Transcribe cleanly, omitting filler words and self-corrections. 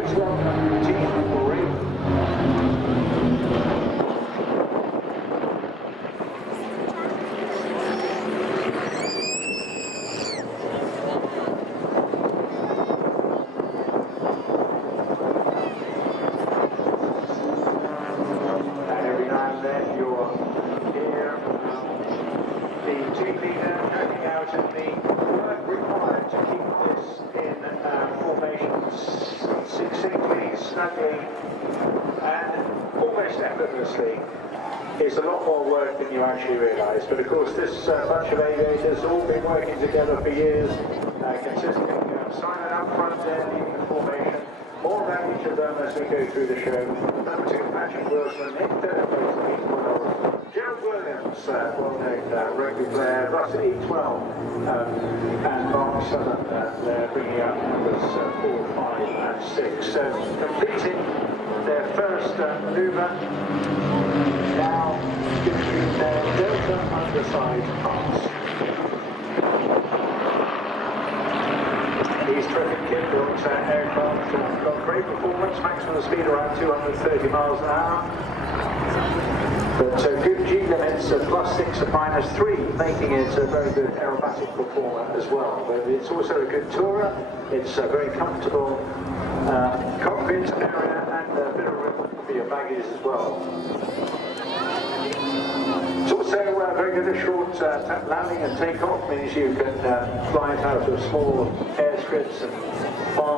Please welcome Team Ring. And the work required to keep this in formation succinctly, snugly, and almost effortlessly is a lot more work than you actually realise. But of course, this bunch of aviators have all been working together for years, consistently silent up front there, leading the formation. More about each of them as we go through the show. Number 2, Patrick Wilson, in third place, E12. Gerald Williams, well-known rugby player, Russ E12, and Mark Southern there bringing up numbers 4, 5 and 6. So completing their first manoeuvre, now finishing their Delta underside pass. These terrific kit-built aircraft have got great performance, maximum speed around 230 miles an hour. But good G limits of +6 and -3, making it a very good aerobatic performer as well. But it's also a good tourer. It's a very comfortable cockpit area and a bit of room for your baggage as well. It's also very good at short landing and takeoff, means you can fly it out of small airstrips and fly